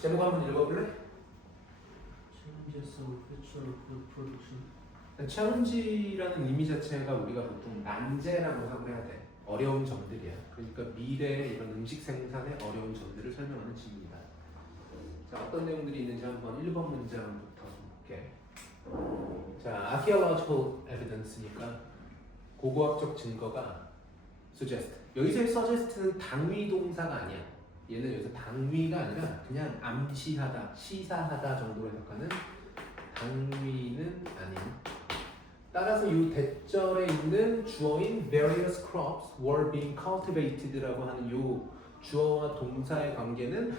제목 한번 읽어볼래? Challenges of future food production. 챌린지라는 의미 자체가 우리가 보통 난제라고 생각을 해야 돼. 어려운 점들이야. 그러니까 미래의 이런 음식 생산의 어려운 점들을 설명하는 질문이다. 자, 어떤 내용들이 있는지 한번 1번 문장부터 볼게. 자, archaeological evidence니까 고고학적 증거가 suggest. 여기서의 suggest는 당위 동사가 아니야. 얘는 여기서 당위가 아니라 그냥 암시하다, 시사하다 정도로 해석하는 당위는 아닌. 따라서 이 대절에 있는 주어인 various crops were being cultivated라고 하는 이 주어와 동사의 관계는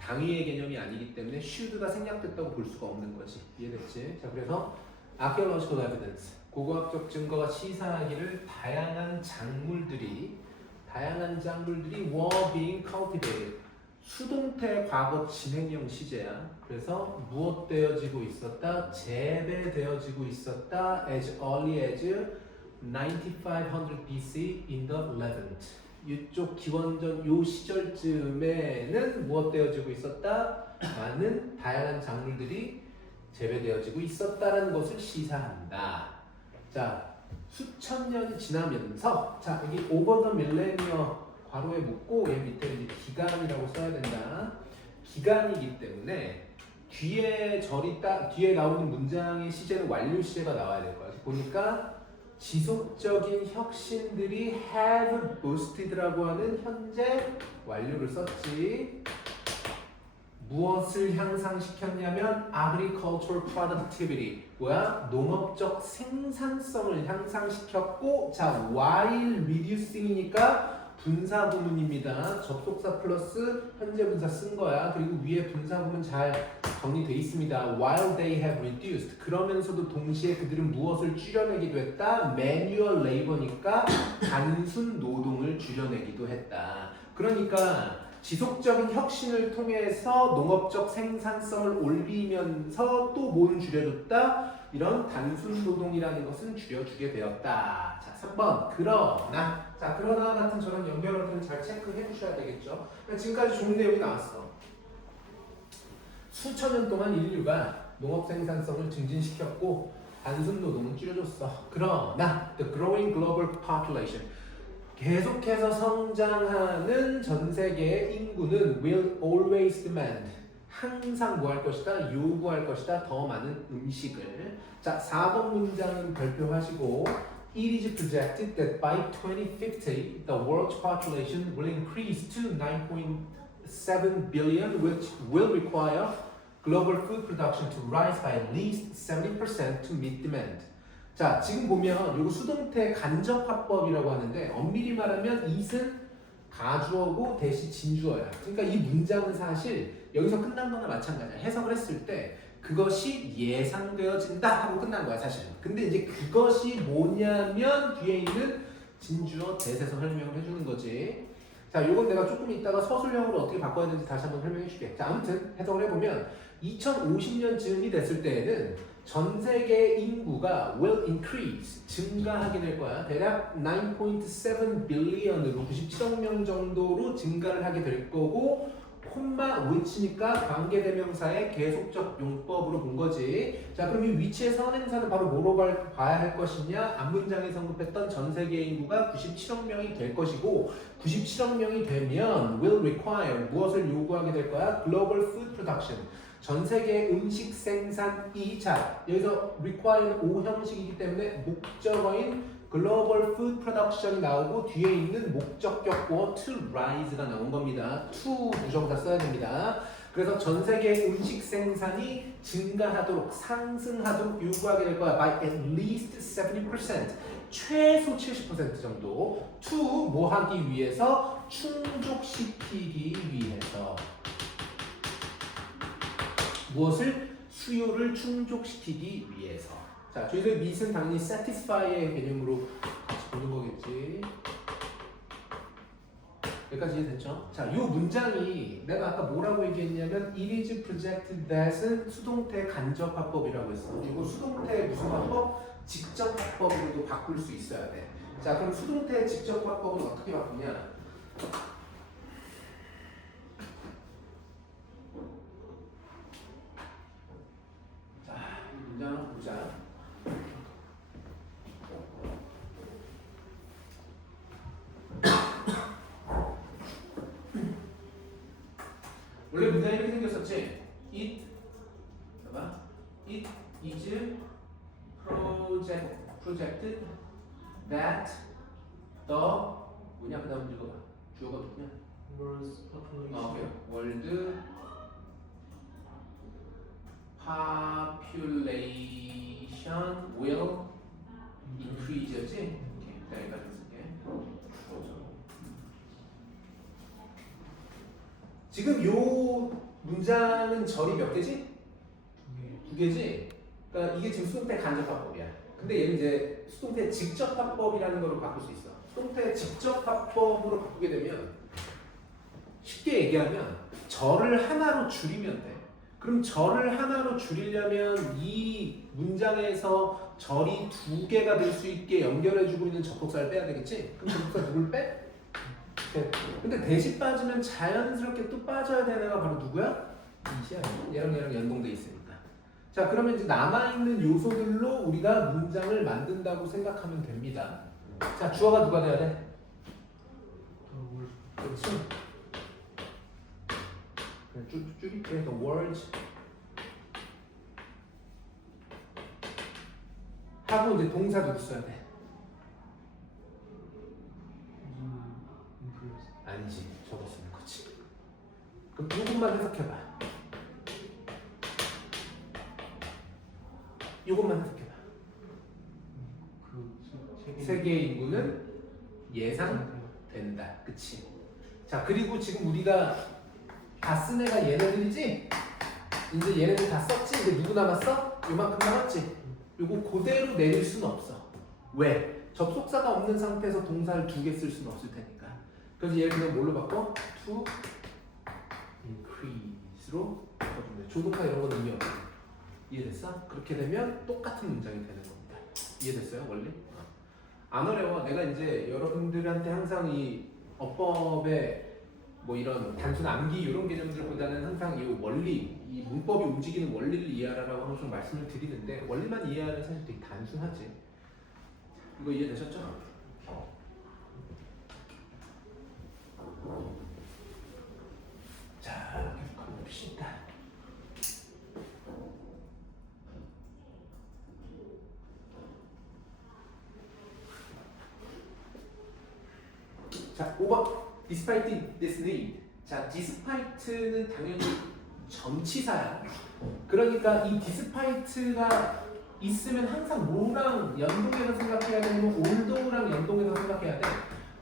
당위의 개념이 아니기 때문에 should가 생략됐다고 볼 수가 없는 거지. 이해됐지? 자, 그래서 archaeological evidence, 고고학적 증거가 시사하기를 다양한 작물들이 were being cultivated. 수동태 과거 진행형 시제야. 그래서 무엇되어지고 있었다? 재배되어지고 있었다. As early as 9500 BC in the Levant. 이쪽 기원전 요 시절쯤에는 무엇되어지고 있었다? 많은 다양한 작물들이 재배되어지고 있었다라는 것을 시사한다. 자, 수천 년이 지나면서 자 여기 over the millennium 괄호에 묶고 얘 밑에 이제 기간이라고 써야 된다. 기간이기 때문에 뒤에 뒤에 나오는 문장의 시제는 완료 시제가 나와야 될 거야. 보니까 지속적인 혁신들이 have boosted라고 하는 현재 완료를 썼지. 무엇을 향상시켰냐면 agricultural productivity 뭐야? 농업적 생산성을 향상시켰고 자 while reducing이니까 분사 구문입니다. 접속사 플러스 현재 분사 쓴 거야. 그리고 위에 분사 구문 잘 정리돼 있습니다. While they have reduced 그러면서도 동시에 그들은 무엇을 줄여내기도 했다. Manual labor니까 단순 노동을 줄여내기도 했다. 그러니까 지속적인 혁신을 통해서 농업적 생산성을 올리면서 또 뭔 줄여줬다? 이런 단순 노동이라는 것은 줄여주게 되었다. 자, 3번. 그러나. 자, 그러나 같은 저런 연결어들은 잘 체크해 주셔야 되겠죠. 지금까지 좋은 내용이 나왔어. 수천 년 동안 인류가 농업 생산성을 증진시켰고 단순 노동은 줄여줬어. 그러나 the growing global population 계속해서 성장하는 전 세계의 인구는 will always demand 항상 뭐 할 것이다? 요구할 것이다. 더 많은 음식을. 자, 4번 문장은 별표하시고 It is projected that by 2050 the world's population will increase to 9.7 billion which will require global food production to rise by at least 70% to meet demand. 자, 지금 보면 이거 수동태 간접화법이라고 하는데 엄밀히 말하면 it은 가주어고 대시 진주어야. 그러니까 이 문장은 사실 여기서 끝난 거나 마찬가지야. 해석을 했을 때 그것이 예상되어진다 하고 끝난 거야 사실은. 근데 이제 그것이 뭐냐면 뒤에 있는 진주어 대세서 설명을 해주는 거지. 자, 요건 내가 조금 이따가 서술형으로 어떻게 바꿔야 되는지 다시 한번 설명해 줄게. 자, 아무튼 해석을 해보면 2050년쯤이 됐을 때에는 전 세계 인구가 will increase, 증가하게 될 거야. 대략 9.7 billion으로 97억 명 정도로 증가를 하게 될 거고 콤마 which니까 관계대명사의 계속적 용법으로 본 거지. 자, 그럼 이 위치의 선행사는 바로 뭐로 봐야 할 것이냐? 앞문장에 언급했던 전 세계 인구가 97억 명이 될 것이고 97억 명이 되면 will require 무엇을 요구하게 될 거야? global food production. 전 세계 음식 생산이 자 여기서 require는 O 형식이기 때문에 목적어인 global food production이 나오고 뒤에 있는 목적격보어 to rise가 나온 겁니다. to 부정사 써야 됩니다. 그래서 전 세계 음식 생산이 증가하도록 상승하도록 요구하게 될 거야. by at least 70% 최소 70% 정도 to 뭐 하기 위해서 충족시키기 위해서 무엇을? 수요를 충족시키기 위해서. 자, 저희들 meet은 당연히 satisfy의 개념으로 같이 보는 거겠지. 여기까지 이해됐죠? 자, 이 문장이 내가 아까 뭐라고 얘기했냐면 it is projected that은 수동태 간접화법이라고 했어. 그리고 수동태 무슨 화법? 직접화법으로도 바꿀 수 있어야 돼. 자, 그럼 수동태 직접화법은 어떻게 바꾸냐? 원래 문장이 이렇게 생겼었지. It 봐봐. It is projected that the 뭐냐 그다음 읽어봐. 주어가 누구냐? World's population. 아 그래. 월드 population will increase였지? 오케이. 자 여기까지 쓸게. 지금 요 문장은 절이 몇 개지? 두 개지? 그러니까 이게 지금 수동태 간접화법이야. 근데 얘는 이제 수동태 직접화법이라는 걸로 바꿀 수 있어. 수동태 직접화법으로 바꾸게 되면 쉽게 얘기하면 절을 하나로 줄이면 돼. 그럼 절을 하나로 줄이려면 이 문장에서 절이 두 개가 될 수 있게 연결해주고 있는 접속사를 빼야 되겠지? 그럼 접속사 누굴 빼? 네. 근데 대시 빠지면 자연스럽게 또 빠져야 되는 애가 바로 누구야? 이시야. 얘랑 연동돼 있으니까. 자 그러면 이제 남아있는 요소들로 우리가 문장을 만든다고 생각하면 됩니다. 자 주어가 누가 돼야 돼? 그렇지. 줄일게. The words 하고 이제 동사 누구 써야 돼? 아니지. 저거 쓰는 거지. 그럼 이것만 해석해봐. 이것만 해석해봐. 세계의 인구는 예상된다. 그치? 자 그리고 지금 우리가 다 쓴 애가 얘네들이지? 이제 얘네들 다 썼지? 이제 누구 남았어? 요만큼 남았지? 요거 그대로 내릴 수는 없어. 왜? 접속사가 없는 상태에서 동사를 두 개 쓸 수는 없을 테니까. 그래서 얘를 그냥 뭘로 바꿔? to increase로 바꿔주면 돼. 조동사 이런 건 의미 없어. 이해됐어? 그렇게 되면 똑같은 문장이 되는 겁니다. 이해됐어요? 원래? 안 어려워. 내가 이제 여러분들한테 항상 이 어법의 뭐 이런 단순 암기 이런 개념들보다는 항상 이 원리, 이 문법이 움직이는 원리를 이해하라고 항상 말씀을 드리는데 원리만 이해하면 사실 되게 단순하지. 이거 이해되셨죠? 자, 계속 가봅시다. 자, 5번. Despite this need. 자, despite는 당연히 전치사야. 그러니까 이 despite가 있으면 항상 뭐랑 연동해서 생각해야 되냐면 although랑 연동해서 생각해야 돼.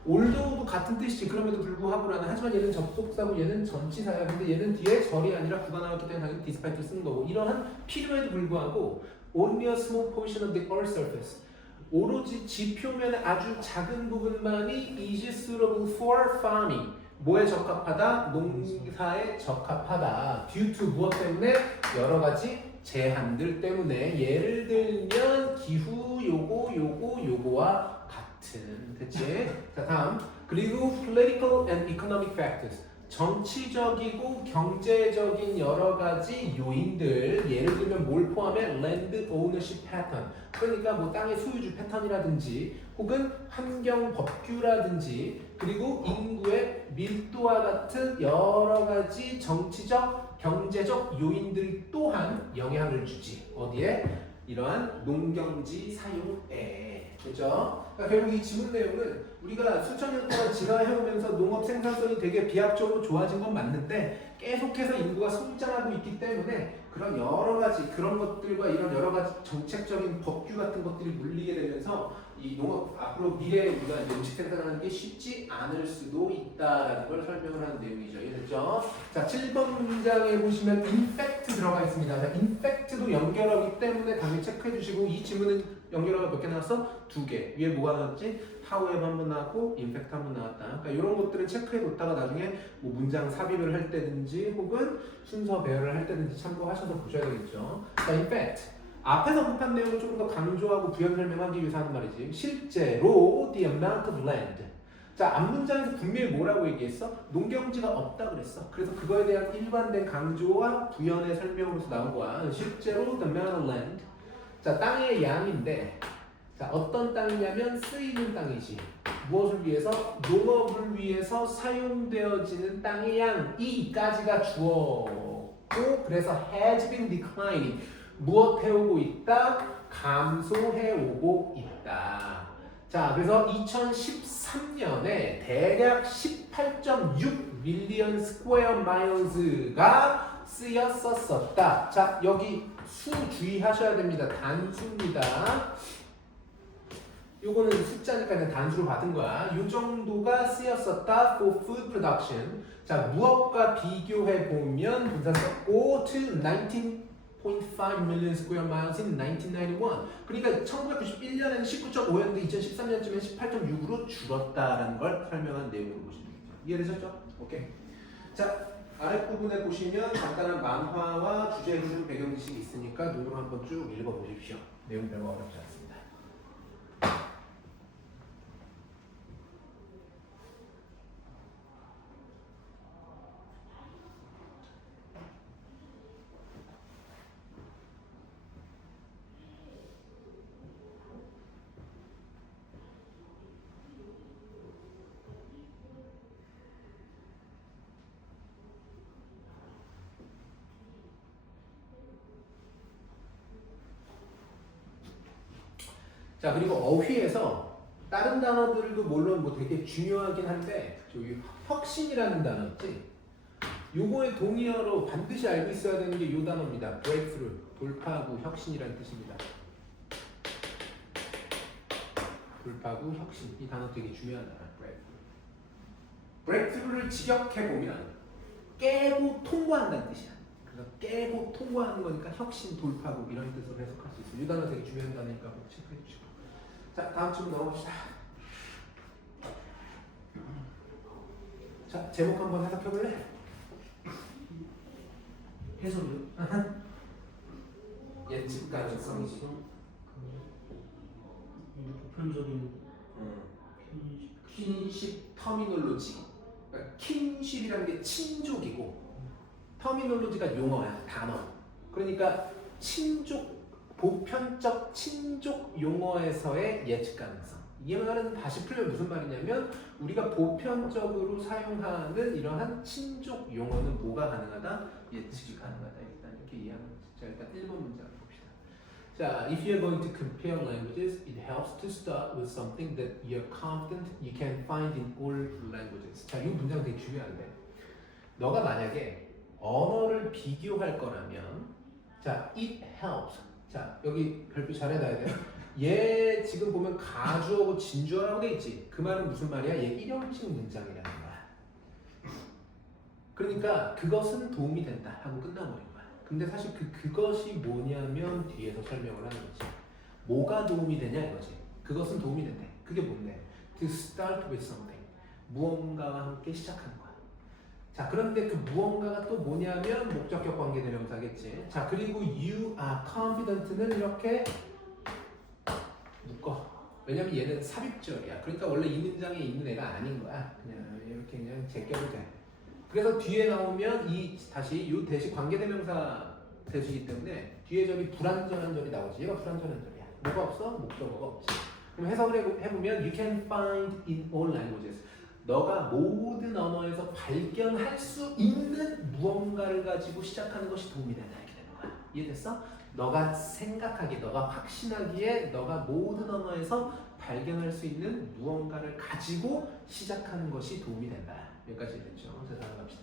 although도 같은 뜻이지. 그럼에도 불구하고라는. 하지만 얘는 접속사고 얘는 전치사야. 근데 얘는 뒤에 절이 아니라 구가 나왔기 때문에 당연히 despite를 쓰는 거고. 이러한 필요에도 불구하고 only a small portion of the earth's surface. 오로지 지표면의 아주 작은 부분만이 is suitable for farming. 뭐에 적합하다? 농사에 적합하다. due to 무엇 때문에? 여러 가지 제한들 때문에. 예를 들면 기후 요거와 같은. 됐지? 자 다음. 그리고 political and economic factors. 정치적이고 경제적인 여러 가지 요인들, 예를 들면 뭘 포함해? land ownership pattern. 그러니까 뭐 땅의 소유주 패턴이라든지 혹은 환경 법규라든지 그리고 인구의 밀도와 같은 여러 가지 정치적, 경제적 요인들 또한 영향을 주지. 어디에? 이러한 농경지 사용에. 그죠? 그러니까 결국 이 지문 내용은 우리가 수천 년 동안 진화해오면서 농업 생산성이 되게 비약적으로 좋아진 건 맞는데 계속해서 인구가 성장하고 있기 때문에 그런 여러 가지 그런 것들과 이런 여러 가지 정책적인 법규 같은 것들이 물리게 되면서 이 농업 앞으로 미래에 우리가 이제 음식 생산하는 게 쉽지 않을 수도 있다라는 걸 설명을 하는 내용이죠. 이해됐죠? 자, 7번 문장에 보시면 in fact 들어가 있습니다. 자, in fact도 연결하기 때문에 당연히 체크해 주시고 이 지문은 연결어가 몇 개 나왔어? 2개. 위에 뭐가 나왔지? how have 한번 나왔고 in fact 한번 나왔다. 그러니까 이런 것들은 체크해 뒀다가 나중에 뭐 문장 삽입을 할 때든지 혹은 순서 배열을 할 때든지 참고하셔서 보셔야 되겠죠. 자, in fact. 앞에서 급한 내용을 조금 더 강조하고 부연 설명하기 위해서 하는 말이지. 실제로 the amount of land. 자, 앞문장에서 분명히 뭐라고 얘기했어? 농경지가 없다 그랬어. 그래서 그거에 대한 일관된 강조와 부연의 설명으로서 나온 거야. 실제로 the amount of land. 자, 땅의 양인데 자, 어떤 땅이냐면 쓰이는 땅이지. 무엇을 위해서? 농업을 위해서 사용되어지는 땅의 양이까지가 주어고 그래서 has been declining 무엇 해오고 있다? 감소해오고 있다. 자, 그래서 2013년에 대략 18.6 밀리언 스퀘어 마일즈가 쓰였었다. 자, 여기 수 주의하셔야 됩니다. 단수입니다. 요거는 숫자니까 그냥 단수로 받은 거야. 요 정도가 쓰였었다 for food production. 자, 무엇과 비교해 보면 분산 썼고 to 19.5 million square miles in 1991. 그러니까 1991년에는 19.5였는데 2013년쯤엔 18.6으로 줄었다라는 걸 설명한 내용으로 보시면 되겠죠. 이해되셨죠? 오케이. 자, 아랫부분에 보시면 간단한 만화와 주제에 준 배경 지식이 있으니까 눈으로 한번 쭉 읽어보십시오. 내용 별로 어렵지 않습니다. 자, 그리고 어휘에서 다른 단어들도 물론 뭐 되게 중요하긴 한데 저기 혁신이라는 단어 있지? 요거의 동의어로 반드시 알고 있어야 되는 게 요 단어입니다. breakthrough, 돌파구, 혁신이라는 뜻입니다. 돌파구, 혁신. 이 단어 되게 중요한 단어야. breakthrough를 직역해보면 깨고 통과한다는 뜻이야. 그래서 깨고 통과하는 거니까 혁신, 돌파구 이런 뜻으로 해석할 수 있어요. 이 단어 되게 중요한 단어니까 꼭 체크해 주시고. 자, 다음 질문 넘어갑시다. 자, 제목 한번 해석해 볼래? 해석이요? 예측 가능성이지. 이게 보편적인 킨십 터미놀로지. 그러니까 킨십이라는 게 친족이고 터미놀로지가 용어야, 단어. 그러니까 친족, 보편적 친족 용어에서의 예측 가능성. 이 말은 다시 풀면 무슨 말이냐면 우리가 보편적으로 사용하는 이러한 친족 용어는 뭐가 가능하다? 예측이 가능하다. 일단 이렇게 이해하는 거죠. 자, 일단 1번 문제 한번 봅시다. 자, if you're going to compare languages, it helps to start with something that you're confident you can find in all languages. 자, 이 문장 되게 중요한데 너가 만약에 언어를 비교할 거라면 자, it helps. 자, 여기 별표 잘 해놔야 돼요. 얘 지금 보면 가주어고 진주어라고 돼 있지. 그 말은 무슨 말이야? 얘 일형식 문장이라는 거야. 그러니까 그것은 도움이 된다 하고 끝나버린 거야. 근데 사실 그것이 뭐냐면 뒤에서 설명을 하는 거지. 뭐가 도움이 되냐 이거지. 그것은 도움이 된대. 그게 뭔데? To start with something. 무언가와 함께 시작하는 거야. 자, 그런데 그 무언가가 또 뭐냐면 목적격 관계 대명사겠지. 자, 그리고 you are confident는 이렇게 묶어. 왜냐면 얘는 삽입절이야. 그러니까 원래 이 문장에 있는 애가 아닌 거야. 그냥 이렇게 그냥 제껴도 돼. 그래서 뒤에 나오면 이 다시 요 대시 관계 대명사 대시기 때문에 뒤에 저기 불완전한 절이 나오지. 얘가 불완전한 절이야. 뭐가 없어? 목적어가 없지. 그럼 해석을 해보면 you can find in all languages. 너가 모든 언어에서 발견할 수 있는 무언가를 가지고 시작하는 것이 도움이 된다 이렇게 되는 거야. 이해됐어? 너가 생각하기에, 너가 확신하기에 너가 모든 언어에서 발견할 수 있는 무언가를 가지고 시작하는 것이 도움이 된다. 여기까지 됐죠? 자, 다음 갑시다.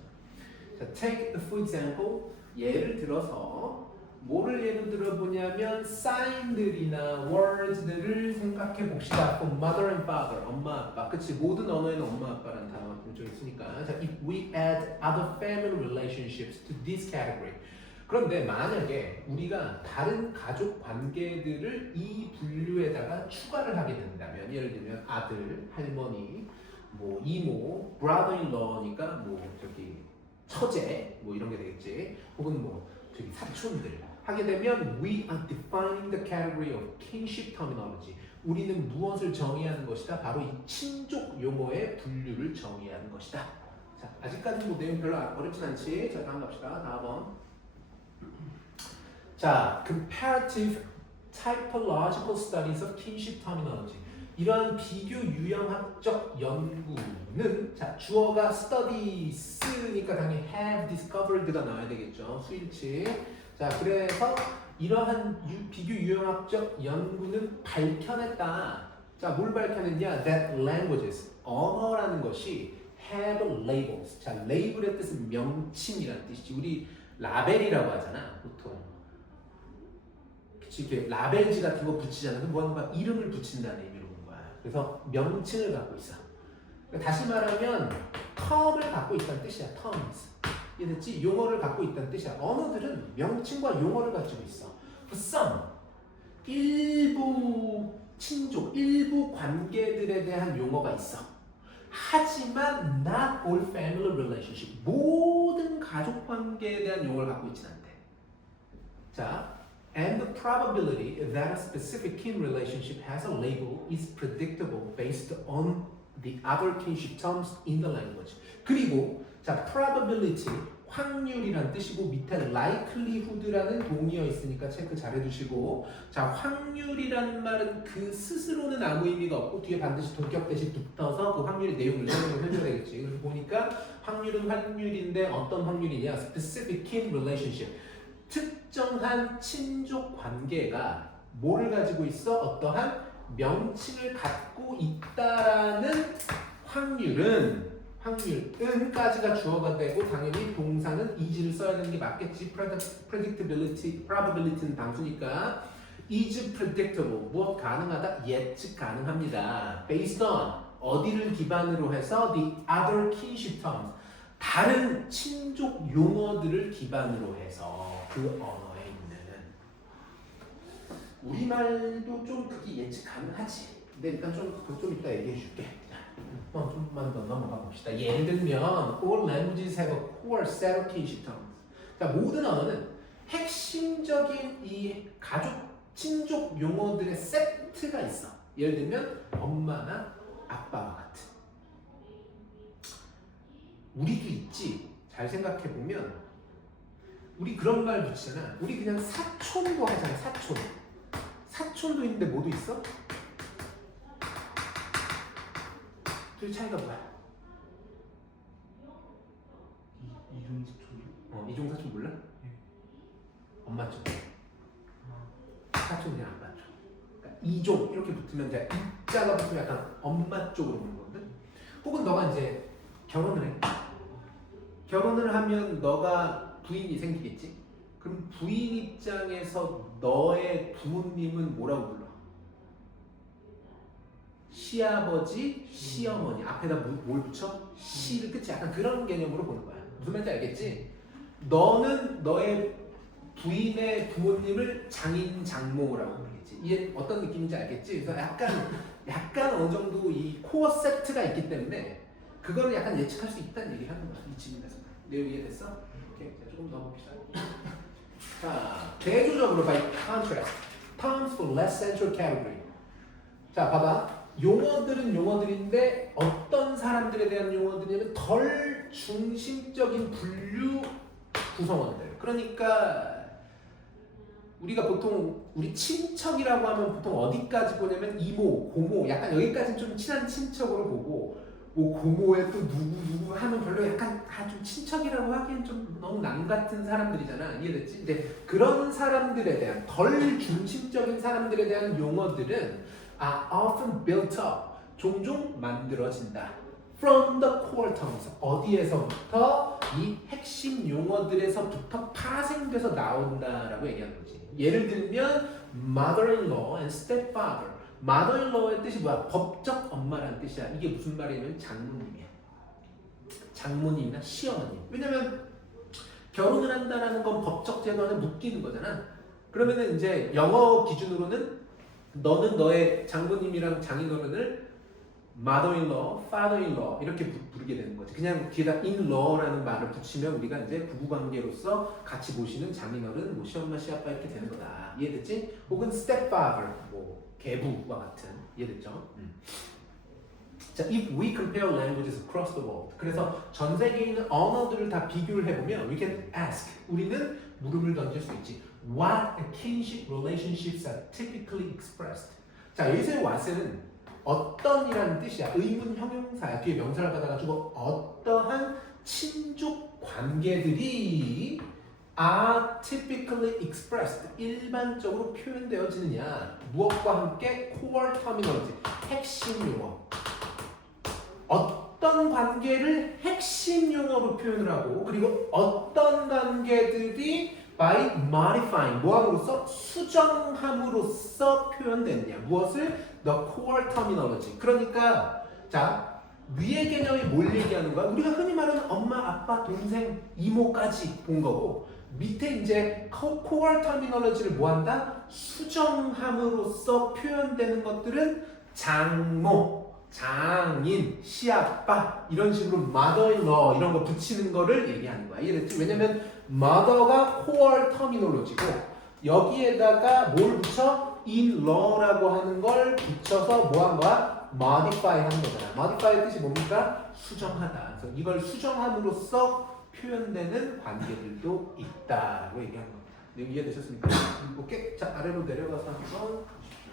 자, take for example. 예를 들어서 뭐를 예로 들어보냐면 sign들이나 words들을 생각해 봅시다. For mother and father, 엄마 아빠. 그치? 모든 언어에는 엄마 아빠라는 단어가 들어져 있으니까. 자, if we add other family relationships to this category. 그런데 만약에 우리가 다른 가족 관계들을 이 분류에다가 추가를 하게 된다면, 예를 들면 아들, 할머니, 뭐 이모, brother-in-law니까 뭐 저기 처제, 뭐 이런 게 되겠지. 혹은 뭐 저기 사촌들 하게 되면 we are defining the category of kinship terminology. 우리는 무엇을 정의하는 것이다? 바로 이 친족 용어의 분류를 정의하는 것이다. 자, 아직까지 뭐 내용 별로 어렵진 않지. 자, 다음 갑시다. 다음. 자, comparative typological studies of kinship terminology. 이러한 비교 유형학적 연구는 자 주어가 studies니까 당연히 have discovered가 나와야 되겠죠. 수일치. 자 그래서 이러한 비교 유형학적 연구는 밝혀냈다. 자 뭘 밝혀냈냐? That languages 언어라는 것이 have labels. 자 label의 뜻은 명칭이라는 뜻이지. 우리 라벨이라고 하잖아 보통. 이렇게 라벨지 같은 거 붙이잖아. 그럼 뭐 하는 거야? 이름을 붙인다는 의미로 보는 거야. 그래서 명칭을 갖고 있어. 그러니까 다시 말하면 term을 갖고 있다는 뜻이야. terms. 이해됐지? 용어를 갖고 있다는 뜻이야. 언어들은 명칭과 용어를 가지고 있어. For some, 일부 친족, 일부 관계들에 대한 용어가 있어. 하지만 not all family relationship. 모든 가족 관계에 대한 용어를 갖고 있지는 않대. 자. And the probability that a specific kin relationship has a label is predictable based on the other kinship terms in the language. 그리고 자 probability 확률이란 뜻이고 밑에 likelihood라는 동의어 있으니까 체크 잘 해주시고 자 확률이라는 말은 그 스스로는 아무 의미가 없고 뒤에 반드시 동격 대시 붙어서 그 확률의 내용을 설명을 해줘야 되겠지. 그래서 보니까 확률은 확률인데 어떤 확률이냐? Specific kin relationship. 특정한 친족 관계가 뭐를 가지고 있어? 어떠한 명칭을 갖고 있다라는 확률은까지가 주어가 되고 당연히 동사는 is를 써야 되는 게 맞겠지. predictability, probability는 단수니까 is predictable, 무엇 가능하다? 예측 가능합니다. based on 어디를 기반으로 해서 the other kinship terms 다른 친족 용어들을 기반으로 해서 그 언어에 있는 우리말도 좀 그게 예측 가능하지. 근데 일단 좀 이따 얘기해 줄게. 좀만 더 넘어가 봅시다. 예를 들면 all languages have a core set of kinship terms. 자, 모든 언어는 핵심적인 이 가족 친족 용어들의 세트가 있어. 예를 들면 엄마나 아빠와 같은. 우리도 있지. 잘 생각해 보면 우리 그런 말 붙이잖아. 우리 그냥 사촌도 하잖아. 사촌도 있는데 뭐도 있어? 둘 차이가 뭐야? 이중사촌. 이중사촌 몰라? 엄마 쪽. 사촌 그냥 아빠 쪽. 그러니까 이종 이렇게 붙으면 돼. 이자가 붙으면 약간 엄마 쪽으로 보는 건데. 혹은 너가 이제 결혼을 해. 결혼을 하면 너가 부인이 생기겠지? 그럼 부인 입장에서 너의 부모님은 뭐라고 불러? 시아버지, 시어머니 앞에다 뭘 붙여? 시를 끝이 약간 그런 개념으로 보는 거야. 무슨 말인지 알겠지? 너는 너의 부인의 부모님을 장인, 장모라고 부르겠지. 이게 어떤 느낌인지 알겠지? 그래서 약간 어느 정도 이 코어 세트가 있기 때문에 그거를 약간 예측할 수 있다는 얘기를 하는 거야. 이 지문에서. 내용 이해됐어? 오케이. 자, 조금 더 봅시다. 자, 대조적으로 by contrast, terms for less central category. 자, 봐봐. 용어들은 용어들인데 어떤 사람들에 대한 용어들이냐면 덜 중심적인 분류 구성원들. 그러니까 우리가 보통 우리 친척이라고 하면 보통 어디까지 보냐면 이모, 고모, 약간 여기까지는 좀 친한 친척으로 보고 뭐 고모에 또 누구 하면 별로 약간 좀 친척이라고 하기엔 좀 너무 남 같은 사람들이잖아. 이해됐지? 근데 그런 사람들에 대한 덜 중심적인 사람들에 대한 용어들은 often built up 종종 만들어진다. From the core terms 어디에서부터 이 핵심 용어들에서부터 파생돼서 나온다라고 얘기하는 거지. 예를 들면 mother-in-law and stepfather. mother-in-law의 뜻이 뭐야? 법적 엄마라는 뜻이야. 이게 무슨 말이냐면 장모님이야. 장모님이나 시어머님. 왜냐면 결혼을 한다라는 건 법적 제도 안에 묶이는 거잖아. 그러면은 이제 영어 기준으로는 너는 너의 장모님이랑 장인어른을 mother-in-law, father-in-law 이렇게 부르게 되는 거지. 그냥 뒤에다 in-law라는 말을 붙이면 우리가 이제 부부관계로서 같이 모시는 장인어른, 뭐 시엄마, 시아빠 이렇게 되는 거다. 이해됐지? 혹은 stepfather, 뭐 계부와 같은. 이해됐죠? 자, if we compare languages across the world. 그래서 전 세계에 있는 언어들을 다 비교를 해보면 we can ask. 우리는 물음을 던질 수 있지. What kinship relationships are typically expressed? 자, 여기서의 what은 어떤이라는 뜻이야. 의문 형용사야. 뒤에 명사를 받아가지고 어떠한 친족 관계들이 are typically expressed 일반적으로 표현되어지느냐. 무엇과 함께 core terminology 핵심 용어. 어떤 관계를 핵심 용어로 표현을 하고 그리고 어떤 관계들이 by modifying 뭐함으로써 수정함으로써 표현됐냐. 무엇을? The core terminology. 그러니까 자 위의 개념이 뭘 얘기하는 거야? 우리가 흔히 말하는 엄마, 아빠, 동생, 이모까지 본 거고 밑에 이제 core terminology를 뭐한다? 수정함으로써 표현되는 것들은 장모, 장인, 시아빠 이런 식으로 mother-in-law 이런 거 붙이는 거를 얘기하는 거야. 이해됐지? 왜냐면 mother가 core terminology고 여기에다가 뭘 붙여? in-law라고 하는 걸 붙여서 뭐 한 거야? modify 하는 거잖아. modify의 뜻이 뭡니까? 수정하다. 그래서 이걸 수정함으로써 표현되는 관계들도 있다라고 얘기하는 겁니다. 내용 이해되셨습니까? 오케이. 자 아래로 내려가서 한번 보십시오.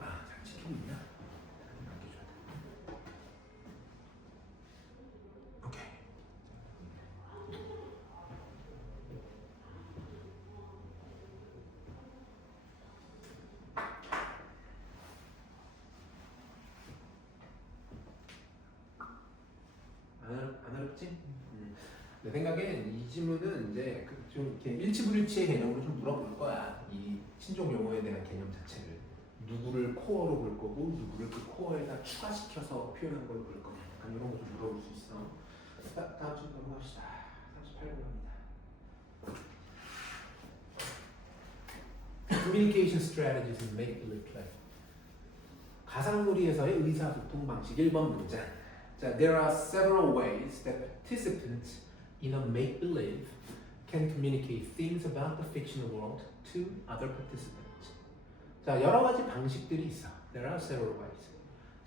잘 지키고 있나? 남겨줘야 돼. 오케이. 안 어렵지? 내 생각엔 이 질문은 이제 좀 이렇게 일치불일치의 개념으로 좀 물어볼 거야. 이 친족 용어에 대한 개념 자체를 누구를 코어로 볼 거고 누구를 그 코어에다 추가시켜서 표현한 걸 볼 거냐. 약간 이런 거 좀 물어볼 수 있어. 자, 다음 주 넘어갑시다. 38번입니다. Communication strategies in make-believe play. 가상놀이에서의 의사소통 방식 1번 문장. 자, there are several ways that participants in a make-believe can communicate things about the fictional world to other participants. 자, 여러 가지 방식들이 있어. There are several ways.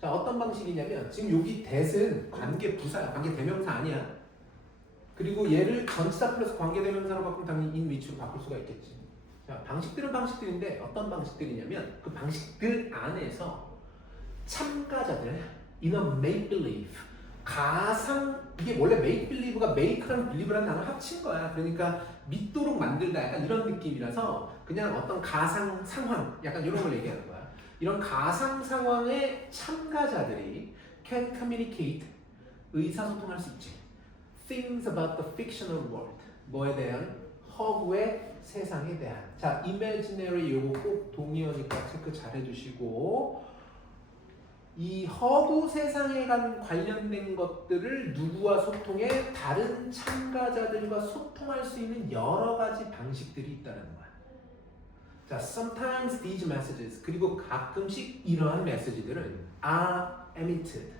자, 어떤 방식이냐면 지금 여기 that은 관계 부사야. 관계 대명사 아니야. 그리고 얘를 전치사 플러스 관계 대명사로 바꾸면 당연히 in which로 바꿀 수가 있겠지. 자, 방식들은 방식들인데 어떤 방식들이냐면 그 방식들 안에서 참가자들 in a make-believe 가상 이게 원래 make-believe가 make랑 believe라는 단어 합친 거야. 그러니까 믿도록 만들다 약간 이런 느낌이라서 그냥 어떤 가상 상황 약간 이런 걸 얘기하는 거야. 이런 가상 상황에 참가자들이 can communicate 의사소통할 수 있지. Things about the fictional world 뭐에 대한 허구의 세상에 대한 자 imaginary 요거 꼭 동의어니까 체크 잘 해주시고 이 허구 세상에 관련된 것들을 누구와 소통해? 다른 참가자들과 소통할 수 있는 여러 가지 방식들이 있다는 거야. 자, sometimes these messages 그리고 가끔씩 이러한 메시지들은 are emitted.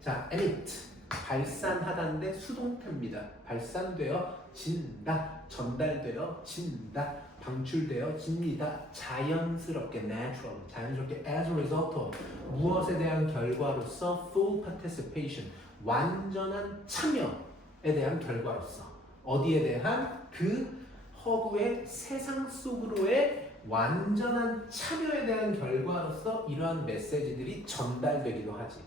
자, emit 발산하다인데 수동태입니다. 발산되어진다, 전달되어진다. 방출되어집니다. 자연스럽게 natural, 자연스럽게 as a result of 무엇에 대한 결과로서 full participation, 완전한 참여에 대한 결과로서 어디에 대한 그 허구의 세상 속으로의 완전한 참여에 대한 결과로서 이러한 메시지들이 전달되기도 하지.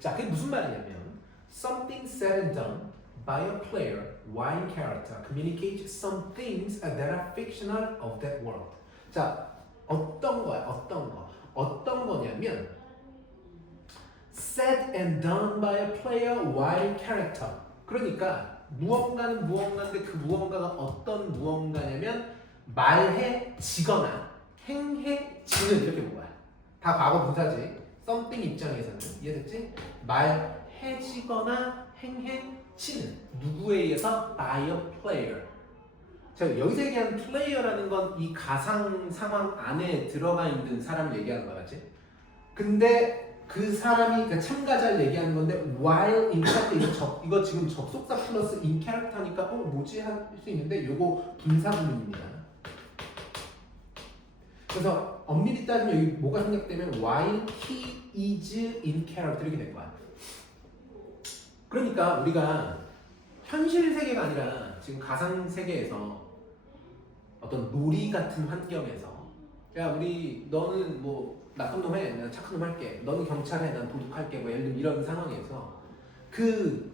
자, 그게 무슨 말이냐면 something said and done by a player, while character communicates some things that are fictional of that world. 자, 어떤 거야? 어떤 거냐면 said and done by a player while character. 그러니까 무언가는 무언가인데 그 무언가가 어떤 무언가냐면 말해지거나 행해지는 이렇게 본 거야. 다 과거 분사지. something 입장에서는 이해됐지? 말해지거나 행해지는 누구에 의해서 by a player. 자, 여기서 얘기하는 플레이어라는 건 이 가상 상황 안에 들어가 있는 사람을 얘기하는 거야, 맞지? 근데 그 사람이 그러니까 참가자를 얘기하는 건데 while in character 이거 지금 접속사 플러스 in character니까 뭐지 할 수 있는데 요거 분사구문입니다. 그래서 엄밀히 따지면 여기 뭐가 생략되면 while he is in character 이렇게 된 거야. 그러니까 우리가 현실 세계가 아니라 지금 가상 세계에서 어떤 놀이 같은 환경에서 야 우리 너는 뭐 나쁜 놈 해, 난 착한 놈 할게. 너는 경찰해, 난 도둑할게. 뭐 예를 들면 이런 상황에서 그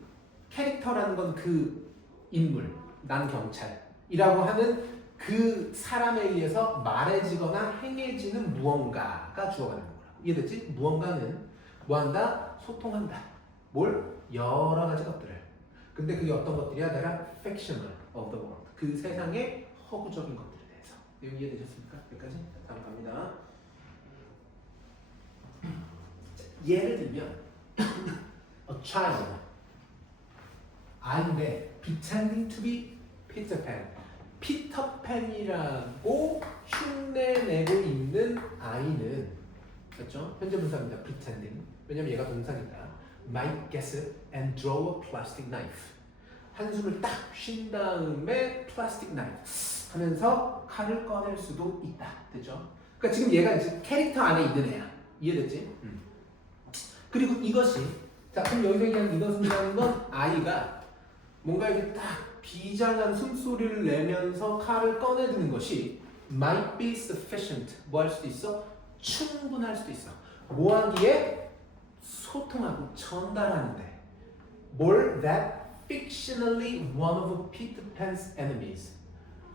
캐릭터라는 건 그 인물, 난 경찰이라고 하는 그 사람에 의해서 말해지거나 행해지는 무언가가 주어가는 거라. 이해됐지? 무언가는 뭐한다? 소통한다. 뭘? 여러 가지 것들을. 근데 그게 어떤 것들이야? 내가 fictional of the world. 그 세상의 허구적인 것들에 대해서. 내용 이해되셨습니까? 여기까지? 다음 갑니다. 예를 들면 a child 아이인데 pretending to be Peter Pan 피터팬이라고 흉내내고 있는 아이는 그렇죠? 현재 분사입니다. pretending 왜냐면 얘가 동사니까 might guess it and draw a plastic knife 한숨을 딱 쉰 다음에 플라스틱 나이프 하면서 칼을 꺼낼 수도 있다. 됐죠? 그러니까 지금 얘가 이제 캐릭터 안에 있는 애야. 이해됐지? 그리고 이것이 자 그럼 여기서 얘기하는 이것이라는 건 아이가 뭔가 이렇게 딱 비장한 숨소리를 내면서 칼을 꺼내드는 것이 might be sufficient 뭐 할 수도 있어? 충분할 수도 있어. 뭐 하기에? 소통하고 전달하는데 뭘? That fictionally one of Peter Pan's enemies.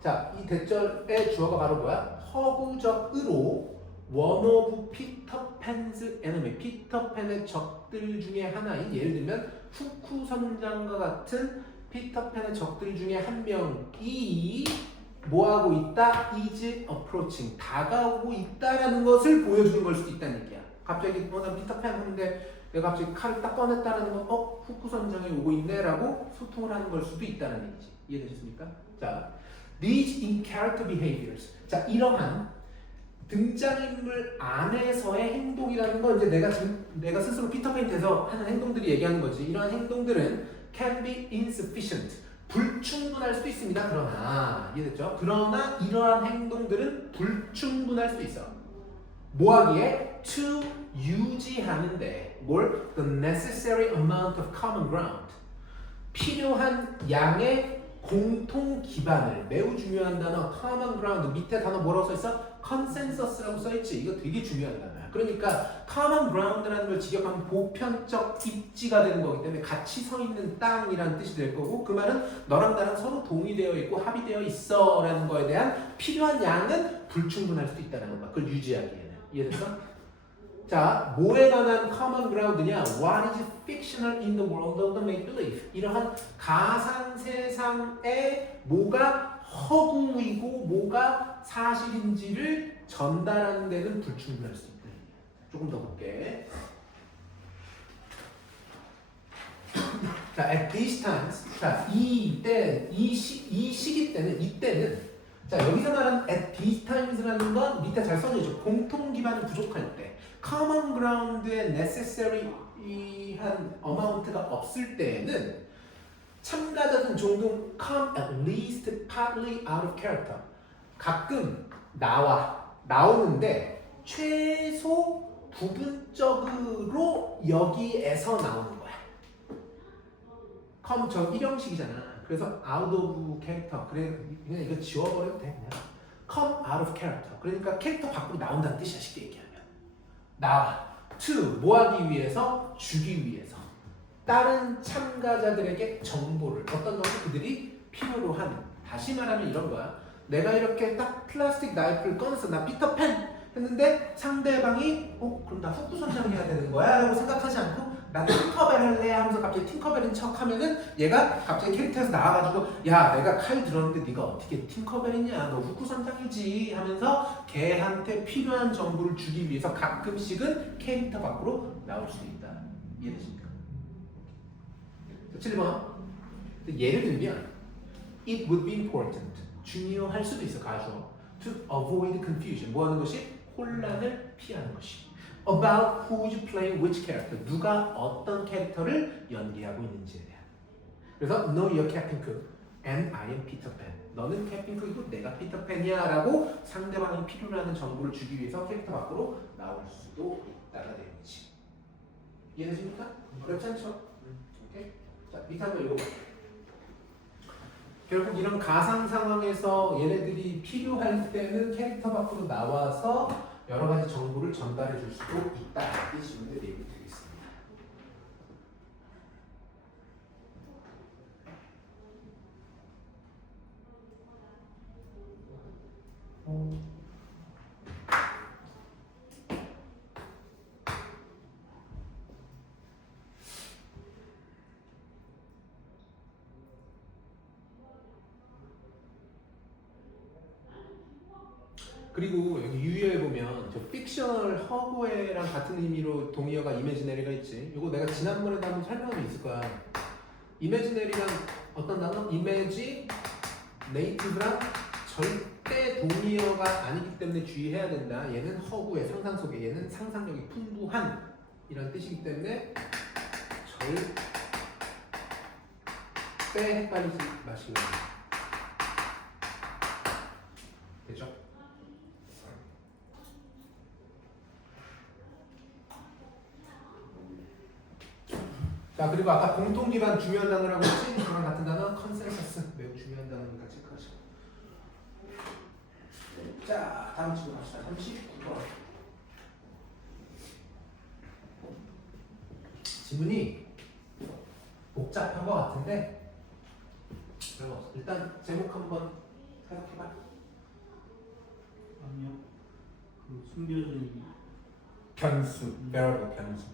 자, 이 대절의 주어가 바로 뭐야? 허구적으로 one of Peter Pan's enemy. 피터팬의 적들 중에 하나인 예를 들면 후쿠 선장과 같은 피터팬의 적들 중에 한 명이 뭐하고 있다? is approaching. 다가오고 있다라는 것을 보여주는 걸 수도 있다는 얘기야. 갑자기 난 피터팬 하는데 내가 갑자기 칼을 딱 꺼냈다라는 건 후쿠 선장이 오고 있네 라고 소통을 하는 걸 수도 있다는 얘기지. 이해되셨습니까? 자, these in character behaviors. 자, 이러한 등장인물 안에서의 행동이라는 건 이제 내가 스스로 피터팬이 돼서 하는 행동들이 얘기하는 거지. 이러한 행동들은 can be insufficient. 불충분할 수도 있습니다. 그러나 이해됐죠? 그러나 이러한 행동들은 불충분할 수도 있어. 뭐하기에? to 유지하는데 뭘? the necessary amount of common ground 필요한 양의 공통 기반을 매우 중요한 단어 common ground 밑에 단어 뭐라고 써있어? consensus라고 써있지. 이거 되게 중요한 단어야. 그러니까 common ground라는 걸 직역하면 보편적 입지가 되는 거기 때문에 같이 서 있는 땅이라는 뜻이 될 거고 그 말은 너랑 나랑 서로 동의되어 있고 합의되어 있어 라는 거에 대한 필요한 양은 불충분할 수도 있다는 거야. 그걸 유지하기에는. 이해됐어? 자, 뭐에 관한 common ground냐? What is fictional in the world of the make-believe? 이러한 가상 세상에 뭐가 허구이고 뭐가 사실인지를 전달하는 데는 불충분할 수 있다. 조금 더 볼게. 자, at these times, 자, 이 시기 때는, 이때는, 자, 여기서 말하는 at these times라는 건 밑에 잘 써져 있죠. 공통 기반이 부족할 때, common ground의 necessary한 amount가 없을 때에는 참가자들은 종종 come at least partly out of character. 가끔 나오는데 최소 부분적으로 여기에서 나오는 거야. come 저 일형식이잖아. 그래서 out of character. 그래 그냥 이거 지워버려도 돼 그냥. come out of character. 그러니까 캐릭터 밖으로 나온다는 뜻이야 쉽게 얘기하면. 나와. to 뭐 하기 위해서? 주기 위해서. 다른 참가자들에게 정보를 어떤 정보 그들이 필요로 하는. 다시 말하면 이런 거야. 내가 이렇게 딱 플라스틱 나이프를 꺼내서 나 피터팬 했는데 상대방이 그럼 나 후쿠 선장 해야 되는 거야? 라고 생각하지 않고 나 팅커벨 할래? 하면서 갑자기 팅커벨인 척 하면은 얘가 갑자기 캐릭터에서 나와가지고 야 내가 칼 들었는데 네가 어떻게 팅커벨이냐? 너 후쿠 선장이지? 하면서 걔한테 필요한 정보를 주기 위해서 가끔씩은 캐릭터 밖으로 나올 수도 있다. 이해되십니까? 7번 예를 들면 it would be important 중요할 수도 있어 가주어 to avoid confusion 뭐 하는 것이? 혼란을 피하는 것이 about who's playing which character 누가 어떤 캐릭터를 연기하고 있는지에 대한 그래서 know your Captain Cook and I am Peter Pan 너는 캡틴크이고 내가 피터팬이야 라고 상대방이 필요로 하는 정보를 주기 위해서 캐릭터 밖으로 나올 수도 있다가 되는지. 이해되십니까? 어렵지 않죠? 오케이? 자, 밑에 한번 읽어볼게요. 결국 이런 가상 상황에서 얘네들이 필요할 때는 캐릭터 밖으로 나와서 여러 가지 정보를 전달해 줄 수도 있다. 이 질문에 내용이 되겠습니다. 그리고 여기 유의어에 보면 저 픽셔널 허구에랑 같은 의미로 동의어가 이매지너리가 있지. 이거 내가 지난번에도 한번 설명한 게 있을 거야. 이매지너리랑 어떤 단어? 이매지, 네이티브랑 절대 동의어가 아니기 때문에 주의해야 된다. 얘는 허구의 상상 속에, 얘는 상상력이 풍부한 이런 뜻이기 때문에 절대 헷갈리지 마시기 바랍니다. 됐죠? 자, 그리고 아까 공통 기반 중요한 단어라고 했지? 그랑 같은 단어 컨센서스 매우 중요한 단어니까 체크하시고. 자, 다음 친구 갑시다. 39번. 지문이 복잡한 것 같은데 일단 제목 한번 생각해봐. 아니요. 그 숨겨진 변수, variable 변수.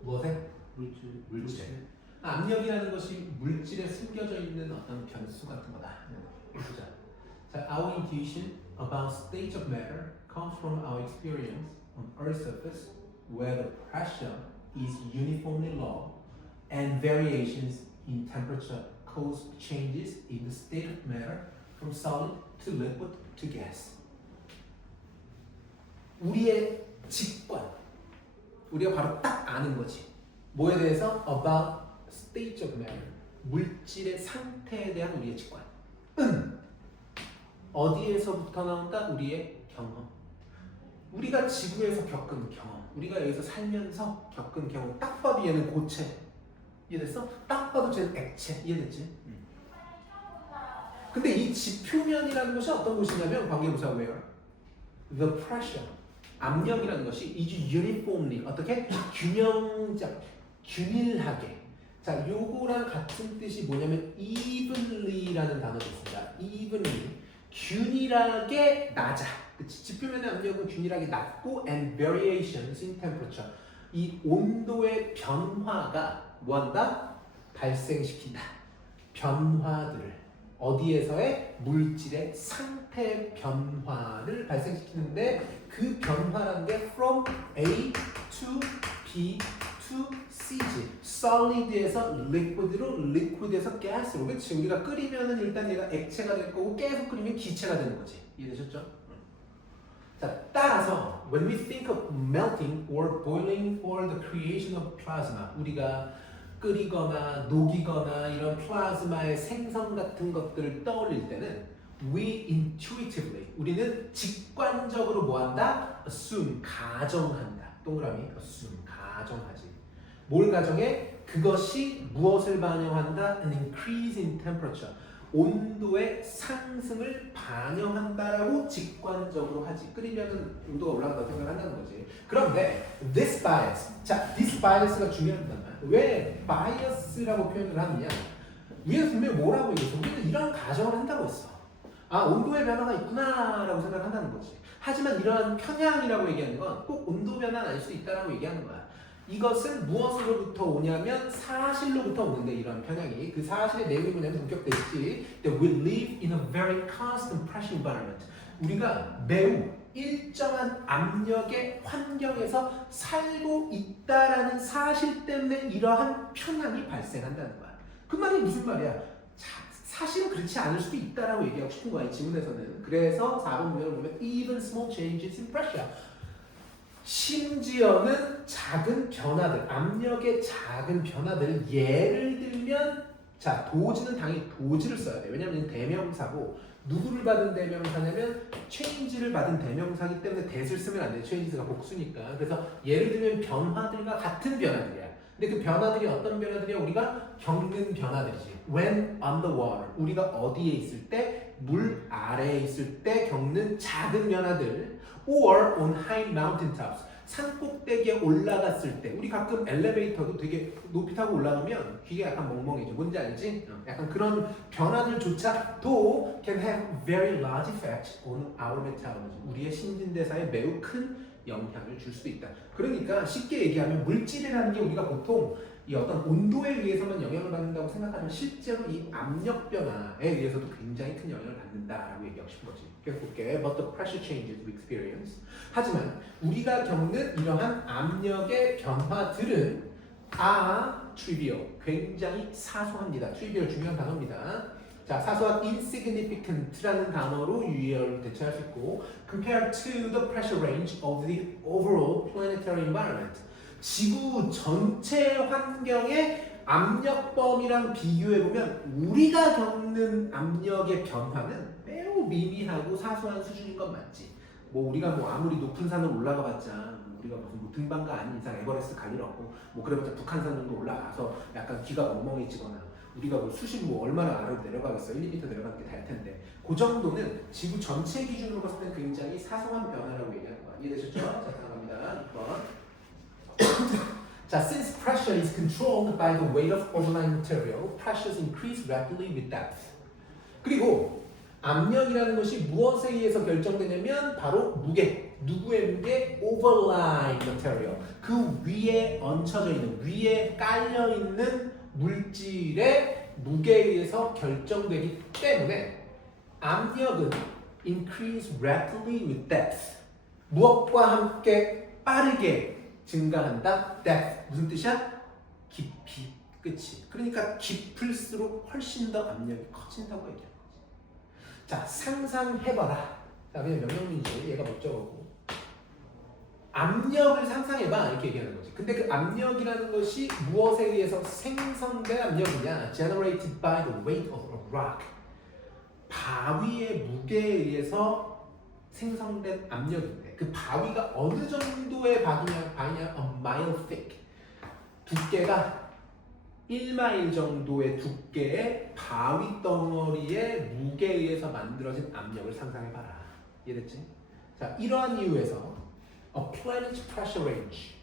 무엇에? 물질. 압력이라는 것이 물질에 숨겨져 있는 어떤 변수 같은 거다. 보자. 자, our intuition about state of matter comes from our experience on Earth's surface, where the pressure is uniformly low, and variations in temperature cause changes in the state of matter from solid to liquid to gas. 우리의 직관, 우리가 바로 딱 아는 거지. 뭐에 대해서? About state of matter. 물질의 상태에 대한 우리의 직관. 어디에서부터 나온다? 우리의 경험. 우리가 지구에서 겪은 경험. 우리가 여기서 살면서 겪은 경험. 딱 봐도 얘는 고체. 이해됐어? 딱 봐도 쟤는 액체. 이해됐지? 근데 이 지표면이라는 것이 어떤 것이냐면 관계부사 where? The pressure. 압력이라는 것이 is uniformly. 어떻게? 균일하게. 자, 요거랑 같은 뜻이 뭐냐면 evenly라는 단어가 있습니다. evenly. 균일하게 낮아. 그치? 지표면의 압력은 균일하게 낮고 and variations in temperature. 이 온도의 변화가 뭐한다? 발생시킨다. 변화들을. 어디에서의? 물질의 상태 변화를 발생시키는데 그 변화라는 게 from A to B to C지. solid에서 liquid로, liquid에서 gas로. 그치? 우리가 끓이면은 일단 얘가 액체가 될 거고 계속 끓이면 기체가 되는 거지. 이해되셨죠? 자, 따라서 when we think of melting or boiling or the creation of plasma, 우리가 끓이거나 녹이거나 이런 플라즈마의 생성 같은 것들을 떠올릴 때는 we intuitively, 우리는 직관적으로 뭐한다? assume, 가정한다. 동그라미 assume, 가정하지. 뭘 가정해? 그것이 무엇을 반영한다? An increase in temperature. 온도의 상승을 반영한다라고 직관적으로 하지. 끓이면은 온도가 올라간다고 생각을 한다는 거지. 그런데 this bias, 자, this bias가 중요하단 말이야. 왜 bias라고 표현을 하느냐? 위에서 분명히 뭐라고 얘기했어? 우리는 이런 가정을 한다고 했어. 아, 온도의 변화가 있구나라고 생각을 한다는 거지. 하지만 이러한 편향이라고 얘기하는 건 꼭 온도 변화는 아닐 수 있다라고 얘기하는 거야. 이것은 무엇으로부터 오냐면 사실로부터 오는데 이런 편향이 그 사실의 내용이 뭐냐면 동격되지. That we live in a very constant pressure environment. 우리가 매우 일정한 압력의 환경에서 살고 있다라는 사실 때문에 이러한 편향이 발생한다는 거야. 그 말이 무슨 말이야? 사실은 그렇지 않을 수도 있다라고 얘기하고 싶은 거야, 이 지문에서는. 그래서 4번 문제를 보면 even small changes in pressure. 심지어는 작은 변화들, 압력의 작은 변화들, 예를 들면 자, 도지는 당연히 도지를 써야 돼. 왜냐면 대명사고 누구를 받은 대명사냐면 change를 받은 대명사기 때문에 that을 쓰면 안 돼. changes가 복수니까. 그래서 예를 들면 변화들과 같은 변화들이야. 근데 그 변화들이 어떤 변화들이야? 우리가 겪는 변화들이지. When on the water. 우리가 어디에 있을 때, 물 아래에 있을 때 겪는 작은 변화들. Or on high mountain tops. 산 꼭대기에 올라갔을 때. 우리 가끔 엘리베이터도 되게 높이 타고 올라가면 귀가 약간 멍멍해져. 뭔지 알지? 약간 그런 변화들조차도 can have very large effect on our metabolism. 우리의 신진대사에 매우 큰 영향을 줄 수도 있다. 그러니까 쉽게 얘기하면 물질이라는 게 우리가 보통 이 어떤 온도에 의해서만 영향을 받는다고 생각하면 실제로 이 압력 변화에 의해서도 굉장히 큰 영향을 받는다라고 얘기하고 싶은 거지. 계속 볼게. But the pressure changes we experience. 하지만 우리가 겪는 이러한 압력의 변화들은 trivial. 굉장히 사소합니다. trivial 중요한 단어입니다. 자, 사소한 insignificant라는 단어로 유의어를 대체할 수 있고 compared to the pressure range of the overall planetary environment. 지구 전체 환경의 압력범위랑 비교해보면 우리가 겪는 압력의 변화는 매우 미미하고 사소한 수준인 건 맞지. 뭐 우리가 뭐 아무리 높은 산을 올라가봤자 우리가 무슨 뭐 등반가 아닌 이상 에버레스트 갈 일 없고 뭐 그래봤자 북한산 정도 올라가서 약간 귀가 멍멍해지거나 우리가 뭐 수십 뭐 얼마나 아래로 내려가겠어 1, 2m 내려가는 게 될 텐데 그 정도는 지구 전체 기준으로 봤을 때 굉장히 사소한 변화라고 얘기하는 거야. 이해되셨죠? 자, 들어갑니다. 2번. 자, since pressure is controlled by the weight of overlying material, pressures increase rapidly with depth. 그리고 압력이라는 것이 무엇에 의해서 결정되냐면 바로 무게. 누구의 무게? overlying material. 그 위에 얹혀져 있는, 위에 깔려 있는 물질의 무게에 의해서 결정되기 때문에 압력은 increase rapidly with depth. 무엇과 함께 빠르게 증가한다. depth 무슨 뜻이야? 깊이. 그치? 그러니까 깊을수록 훨씬 더 압력이 커진다고 얘기하는 거지. 자, 상상해봐라. 자, 그냥 명령문이지. 얘가 목적어고. 압력을 상상해봐. 이렇게 얘기하는 거지. 근데 그 압력이라는 것이 무엇에 의해서 생성된 압력이냐? Generated by the weight of a rock. 바위의 무게에 의해서 생성된 압력인데 그 바위가 어느 정도의 바위냐? A mile thick. 두께가 1마일 정도의 두께의 바위 덩어리의 무게에 의해서 만들어진 압력을 상상해봐라. 이해됐지? 자, 이러한 이유에서 A planet's pressure range,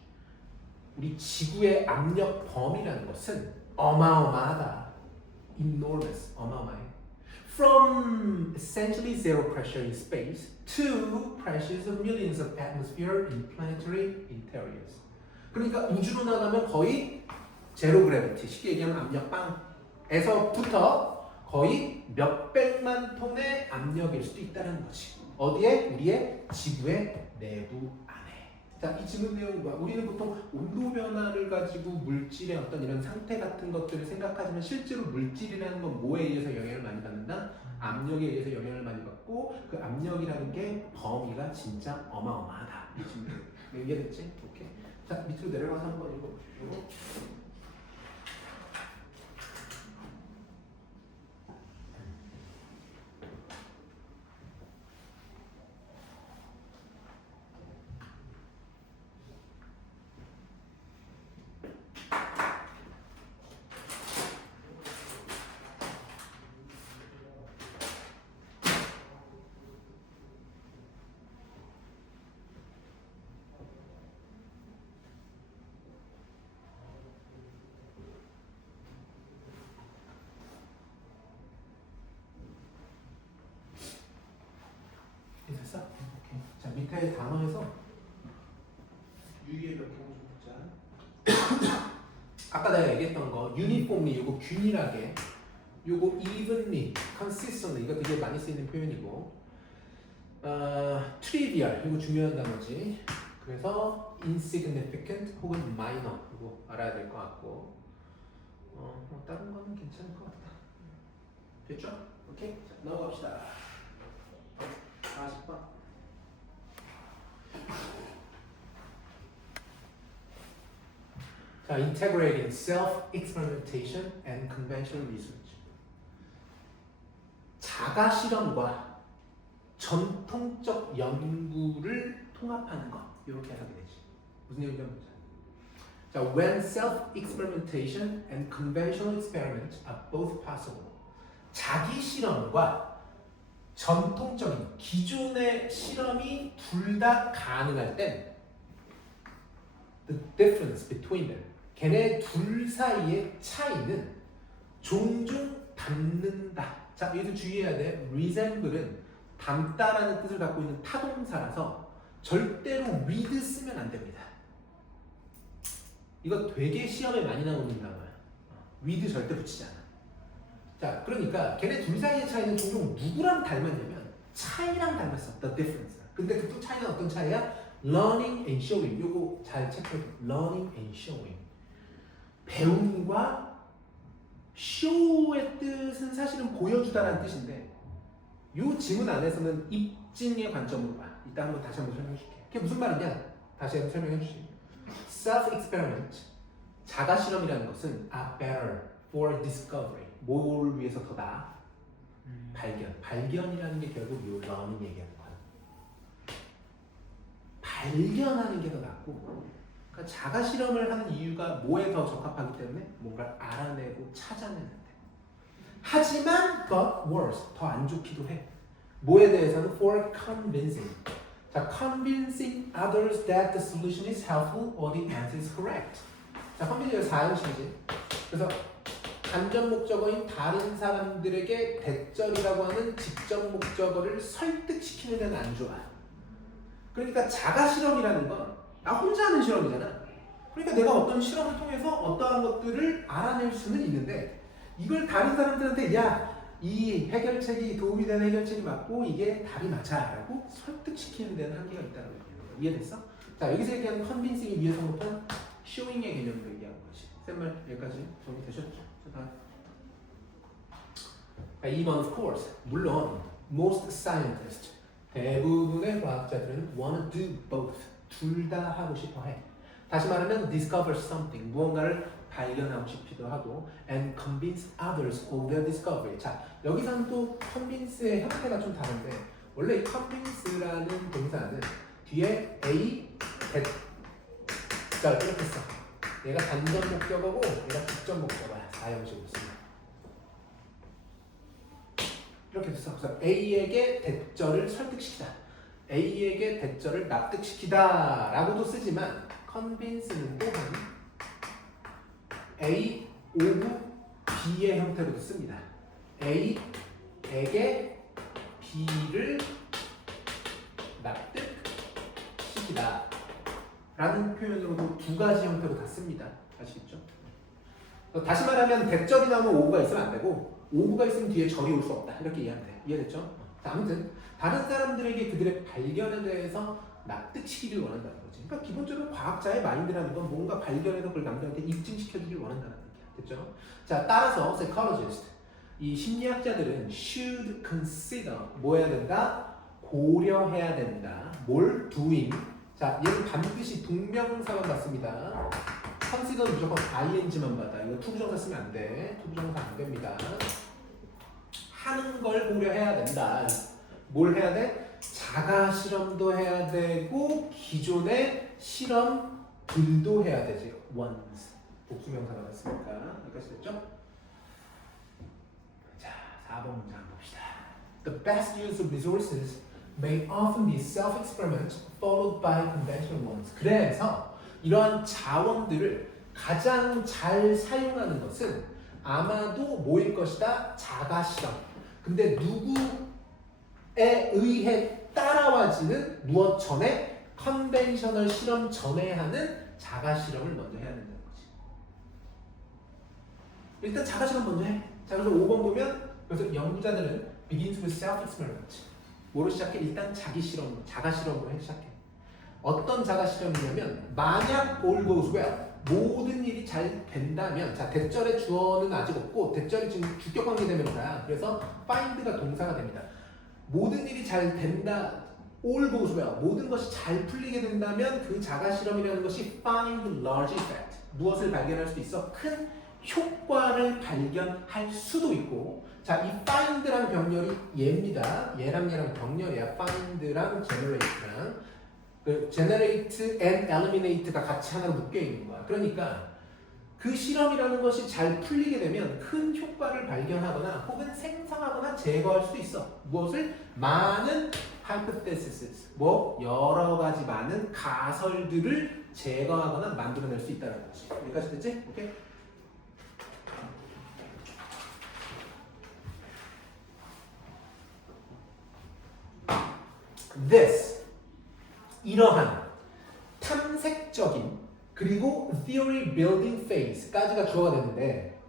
우리 지구의 압력 범위라는 것은 어마어마하다. Enormous, 어마어마해. From essentially zero pressure in space to pressures of millions of atmosphere in planetary interiors. 그러니까 우주로 나가면 거의 제로 그래비티, 쉽게 얘기하면 압력방에서부터 거의 몇백만 톤의 압력일 수도 있다는 거지. 어디에? 우리의 지구의 내부 안에. 자, 이 지문 내용과 우리는 보통 온도 변화를 가지고 물질의 어떤 이런 상태 같은 것들을 생각하지만 실제로 물질이라는 건 뭐에 의해서 영향을 많이 받는다? 압력에 의해서 영향을 많이 받고 그 압력이라는 게 범위가 진짜 어마어마하다. 이 지문 내용 이해됐지? 오케이. 자, 밑으로 내려가서 한번 읽어보시죠. 됐어? 오케이. 자, 밑에 단어에서 유의의 몇 개만 좀 보자. 아까 내가 얘기했던 거 uniformly, 요거 균일하게, 요거 evenly, consistently, 이거 되게 많이 쓰이는 표현이고, trivial, 이거 중요한 단어지. 그래서 insignificant 혹은 minor, 이거 알아야 될 것 같고, 뭐 다른 거는 괜찮을 것 같다. 됐죠? 오케이. 자, 넘어갑시다. 40번. 자, integrating self-experimentation and conventional research. 자가 실험과 전통적 연구를 통합하는 것. 이렇게 해석이 되지. 무슨 얘기인지 한번 보자. 자, when self-experimentation and conventional experiment are both possible. 자기 실험과 전통적인 기존의 실험이 둘 다 가능할 땐 the difference between them. 걔네 둘 사이의 차이는 종종 닮는다. 자, 여기서 주의해야 돼. resemble은 닮다라는 뜻을 갖고 있는 타동사라서 절대로 with 쓰면 안 됩니다. 이거 되게 시험에 많이 나오는 단어야. with 절대 붙이지 않아. 자, 그러니까 걔네 둘 사이의 차이는 종종 누구랑 닮았냐면 차이랑 닮았어. the difference. 근데 그 또 차이는 어떤 차이야? learning and showing. 요거 잘 체크해. learning and showing. 배움과 show의 뜻은 사실은 보여주다라는 뜻인데 요 지문 안에서는 입증의 관점으로 봐. 이따 한번 다시 한번 설명해 줄게. 그게 무슨 말이냐? 다시 한번 설명해 주시. self-experiment, 자가 실험이라는 것은 are better for discovery. 뭘 위해서 더 나아? 발견. 발견이라는 게 결국 요 learning 얘기하는 거야. 발견하는 게 더 낫고, 그러니까 자가 실험을 하는 이유가 뭐에 더 적합하기 때문에 뭔가를 알아내고 찾아내는데. 하지만 but worse, 더 안 좋기도 해. 뭐에 대해서는 for convincing. 자, convincing others that the solution is helpful or the answer is correct. 자, convince가 4형식이지. 그래서 간접 목적어인 다른 사람들에게 대절이라고 하는 직접 목적어를 설득시키는 데는 안 좋아. 그러니까 자가 실험이라는 건 나 혼자 하는 실험이잖아. 그러니까 내가 어떤 실험을 통해서 어떠한 것들을 알아낼 수는 있는데 이걸 다른 사람들한테 야, 이 해결책이 도움이 되는 해결책이 맞고 이게 답이 맞아 라고 설득시키는 데는 한계가 있다는 거예요. 이해됐어? 자, 여기서 얘기하는 컨빈싱이 위에 성급한 showing의 개념으로 얘기하는 거지. 쌤말 여기까지 정리되셨죠? 자, 다음 2번 of course. 물론 most scientists 대부분의 과학자들은 wanna do both. 둘 다 하고 싶어 해. 다시 말하면 discover something. 무언가를 발견하고 싶기도 하고 and convince others of their discovery. 자, 여기서는 또 convince의 형태가 좀 다른데 원래 이 convince라는 동사는 뒤에 a, 자, 이렇게 써. 얘가 단전 목적어고 얘가 직접 목적어야. 4형식으로 씁니다. 이렇게 써. 그래서 A에게 대절을 설득시키다. A에게 대절을 납득시키다 라고도 쓰지만 convince는 또한 A over B의 형태로도 씁니다. A에게 B를 납득시키다 라는 표현으로도 두 가지 형태로 다 씁니다. 아시겠죠? 다시 말하면 대절이 나오면 오브가 있으면 안 되고 오브가 있으면 뒤에 절이 올 수 없다. 이렇게 이해하면 돼. 이해됐죠? 자, 아무튼 다른 사람들에게 그들의 발견에 대해서 납득시키길 원한다는 거지. 그러니까 기본적으로 과학자의 마인드라는 건 뭔가 발견해서 그걸 남들한테 입증시켜주길 원한다는 얘기야. 됐죠? 자, 따라서 psychologist, 이 심리학자들은 should consider 뭐 해야 된다? 고려해야 된다. 뭘? doing. 자, 얘는 반드시 동명사만 받습니다. consider는 무조건 ing만 받아. 이거 투부정사 쓰면 안 돼. 투부정사 안 됩니다. 하는 걸 고려해야 된다. 뭘 해야 돼? 자가 실험도 해야 되고 기존의 실험들도 해야 되지. once. 복수명사가 됐으니까. 여기까지 됐죠? 자, 4번 문제 한번 봅시다. The best use of resources may often be self-experiment followed by conventional ones. 그래서 이러한 자원들을 가장 잘 사용하는 것은 아마도 뭐일 것이다? 자가 실험. 근데 누구에 의해 따라와지는 무엇 전에? 컨벤셔널 실험 전에 하는 자가 실험을 먼저 해야 된다는 거지. 일단 자가 실험 먼저 해. 자, 그래서 5번 보면 그래서 연구자들은 begins with self-experiment. 뭐로 시작해? 일단 자기 실험, 자가 실험으로 시작해. 어떤 자가 실험이냐면 만약 all goes well, 모든 일이 잘 된다면, 자, 대절의 주어는 아직 없고 대절이 지금 주격 관계 되는 거야. 그래서 find가 동사가 됩니다. 모든 일이 잘 된다 all goes well. 모든 것이 잘 풀리게 된다면 그 자가 실험이라는 것이 find large effect. 무엇을 발견할 수 있어? 큰 효과를 발견할 수도 있고. 자, 이 find라는 병렬이 얘입니다. 얘랑 병렬이야. find랑 generate랑. 그 generate and eliminate가 같이 하나로 묶여 있는 거야. 그러니까 그 실험이라는 것이 잘 풀리게 되면 큰 효과를 발견하거나 혹은 생성하거나 제거할 수도 있어. 무엇을? 많은 hypotheses, 뭐 여러 가지 많은 가설들을 제거하거나 만들어낼 수 있다는 거지. 여기까지 됐지? 오케이? This, 이러한 탐색적인 그리고 theory building phase까지가 주어가 되는데,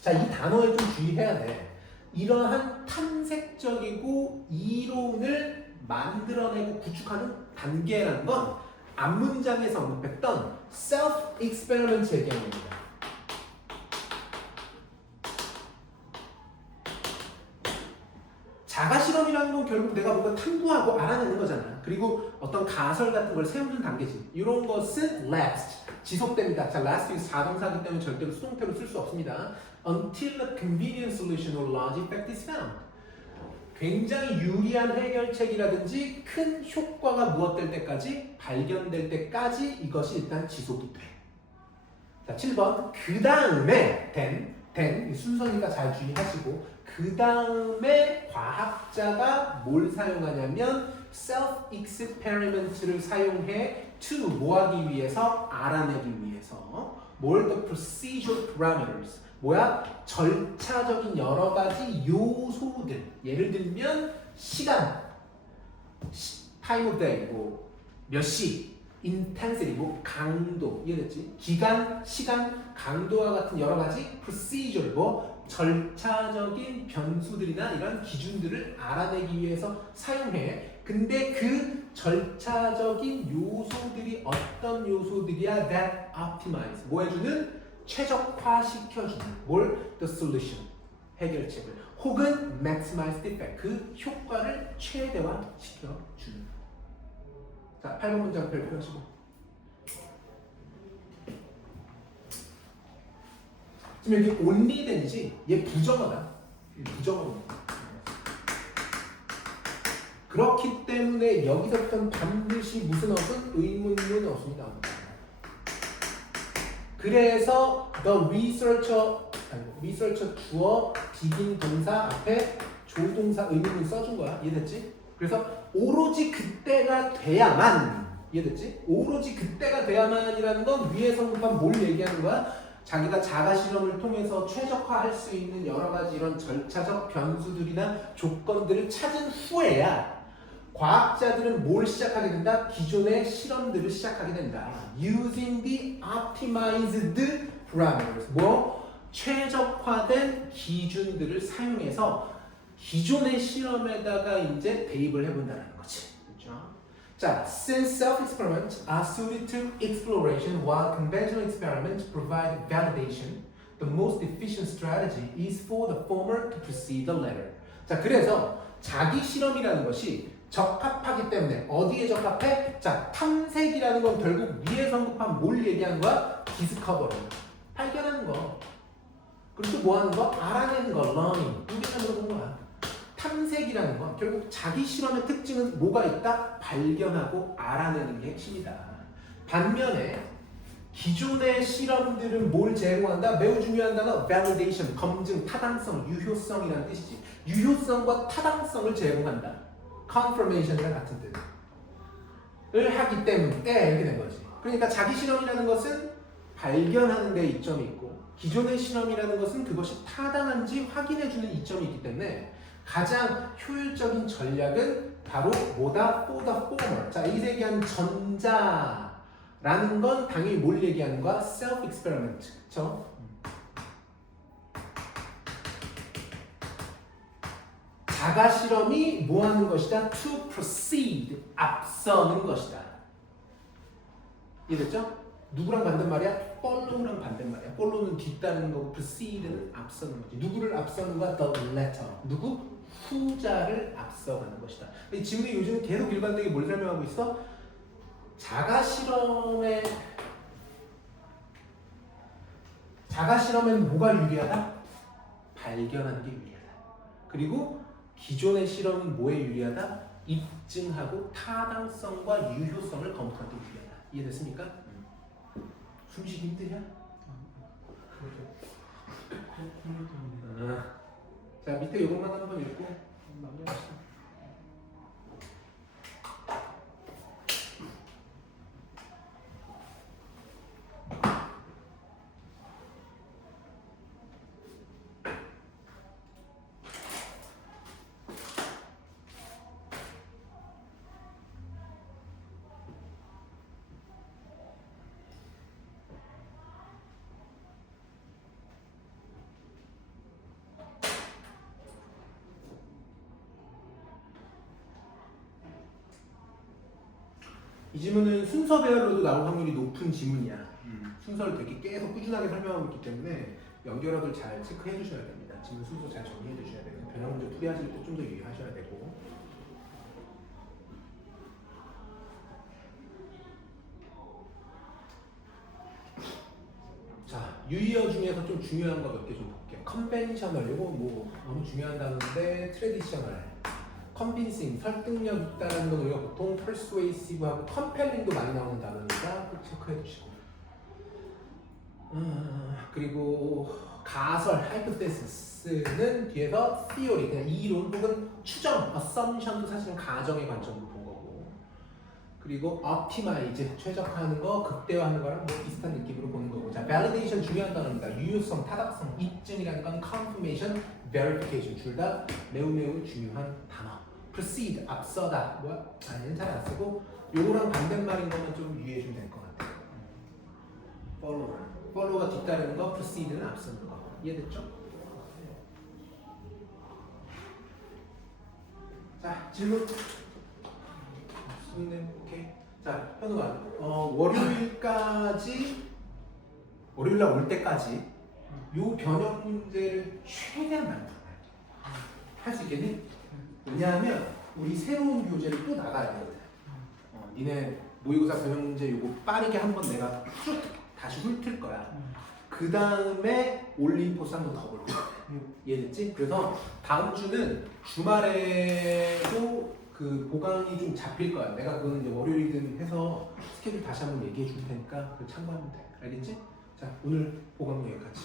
자, 이 단어에 좀 주의해야 돼. 이러한 탐색적이고 이론을 만들어내고 구축하는 단계라는 건 앞문장에서 언급했던 self-experiment의 개념입니다. 자가 실험이라는 건 결국 내가 뭔가 탐구하고 알아내는 거잖아. 그리고 어떤 가설 같은 걸 세우는 단계지. 이런 것은 last, 지속됩니다. 자, last이 4동사이기 때문에 절대로 수동태로 쓸 수 없습니다. Until a convenient solution or large effect is found. 굉장히 유리한 해결책이라든지 큰 효과가 무엇될 때까지, 발견될 때까지 이것이 일단 지속이 돼. 자, 7번. 그 다음에 then 순서니까 잘 주의하시고, 그 다음에 과학자가 뭘 사용하냐면 self-experiment를 사용해 to 뭐하기 위해서? 알아내기 위해서. 뭘? The procedural parameters. 뭐야? 절차적인 여러 가지 요소들. 예를 들면 시간, time of day, 뭐 몇 시, intensity, 뭐 강도, 이해됐지? 기간, 시간, 강도와 같은 여러 가지 procedure, 뭐 절차적인 변수들이나 이런 기준들을 알아내기 위해서 사용해. 근데 그 절차적인 요소들이 어떤 요소들이야? That optimize. 뭐 해주는? 최적화시켜주는. 뭘? The solution. 해결책을. 혹은 maximize the effect. 그 효과를 최대화시켜주는. 자, 8번 문장 발표하시고. 지금 여기 only then이지 얘 부정어다. 부정어입니다. 그렇기 때문에 여기서부터는 반드시 무슨 어든 의문문 없습니다. 그래서 the researcher 주어 begin 동사 앞에 조동사 의문문 써준 거야. 이해됐지? 그래서 오로지 그때가 돼야만, 이해됐지? 오로지 그때가 돼야만이라는 건 위에 성분만 뭘 얘기하는 거야? 자기가 자가 실험을 통해서 최적화할 수 있는 여러 가지 이런 절차적 변수들이나 조건들을 찾은 후에야 과학자들은 뭘 시작하게 된다? 기존의 실험들을 시작하게 된다. Using the optimized parameters. 뭐? 최적화된 기준들을 사용해서 기존의 실험에다가 이제 대입을 해본다는 거지. 그렇죠? 자, since self-experiments are suited to exploration while conventional experiments provide validation, the most efficient strategy is for the former to precede the latter. 자, 그래서 자기 실험이라는 것이 적합하기 때문에 어디에 적합해? 자, 탐색이라는 건 결국 위에 언급한 뭘 얘기하는 거야? 디스커버리. 발견하는 거. 그리고 또 뭐 하는 거? 알아내는 거. learning. 이게 물어본 거야. 탐색이라는 건 결국 자기 실험의 특징은 뭐가 있다? 발견하고 알아내는 게 핵심이다. 반면에 기존의 실험들은 뭘 제공한다? 매우 중요한 단어 validation, 검증, 타당성, 유효성이라는 뜻이지. 유효성과 타당성을 제공한다. confirmation이랑 같은 뜻을 하기 때문에 이렇게 된 거지. 그러니까 자기 실험이라는 것은 발견하는 데 이점이 있고 기존의 실험이라는 것은 그것이 타당한지 확인해주는 이점이 있기 때문에 가장 효율적인 전략은 바로 뭐다? For the former. 자, 여기서 얘기한 전자라는 건 당연히 뭘 얘기하는 거야? self-experiment. 그쵸? 자가 실험이 뭐 하는 것이다? To proceed. 앞서는 것이다. 이해됐죠? 누구랑 반대말이야? follow랑 반대말이야. follow는 뒤따르는 거고 proceed는 앞서는 거지. 누구를 앞서는 거야? The latter. 누구? 후자를 앞서가는 것이다. 이 지문이 요즘 계속 일관되게 뭘 설명하고 있어? 자가 실험엔 뭐가 유리하다? 발견하는 게 유리하다. 그리고 기존의 실험은 뭐에 유리하다? 입증하고 타당성과 유효성을 검토하는 데 유리하다. 이해됐습니까? 숨쉬기 힘드냐? 자, 밑에 이것만 한번 읽고 마무리합시다. 이 지문은 순서 배열로도 나올 확률이 높은 지문이야. 순서를 되게 계속 꾸준하게 설명하고 있기 때문에 연결어들 잘 체크해 주셔야 됩니다. 지문 순서 잘 정리해 주셔야 되고 변형 문제 풀이하실 때 좀 더 유의하셔야 되고. 자, 유의어 중에서 좀 중요한 거 몇 개 좀 볼게요. 컨벤셔널, 이거 뭐 너무 중요한 단어인데 트레디셔널, 컨빈싱, 설득력 있다는 건 우리가 보통 persuasive하고 compelling도 많이 나오는 단어니까 꼭 체크해 주시고. 그리고 가설, hypothesis는 뒤에서 theory, 그냥 이론 혹은 추정, assumption도 사실은 가정의 관점으로 본 거고. 그리고 optimize, 최적화하는 거, 극대화하는 거랑 뭐 비슷한 느낌으로 보는 거고. 자, validation 중요한 단어입니다. 유효성, 타당성, 입증이라는 건 confirmation, verification 둘 다 매우 중요한 단어. proceed, 앞서다, 뭐야? 아니는 잘 안 쓰고 요거랑 반대말인 것만 좀 유의해 주면 될 것 같아요. follow가 뒤따르는 거, proceed는 앞서는 거. 이해됐죠? 자, 질문. 손님, 오케이. 자, 현우가 월요일날 올 때까지 요 변형 문제를 최대한 많이 풀어야 돼. 할 수 있겠니? 왜냐하면 우리 새로운 교재를 또 나가야 돼. 니네 모의고사 변형 문제 요거 빠르게 한번 내가 쭉 다시 훑을 거야. 그 다음에 올림포스 한 번 더 볼 거야. 이해됐지? 그래서 다음 주는 주말에도 그 보강이 좀 잡힐 거야. 내가 그거는 이제 월요일이든 해서 스케줄 다시 한번 얘기해 줄 테니까 그 참고하면 돼. 알겠지? 자, 오늘 보강 여기까지.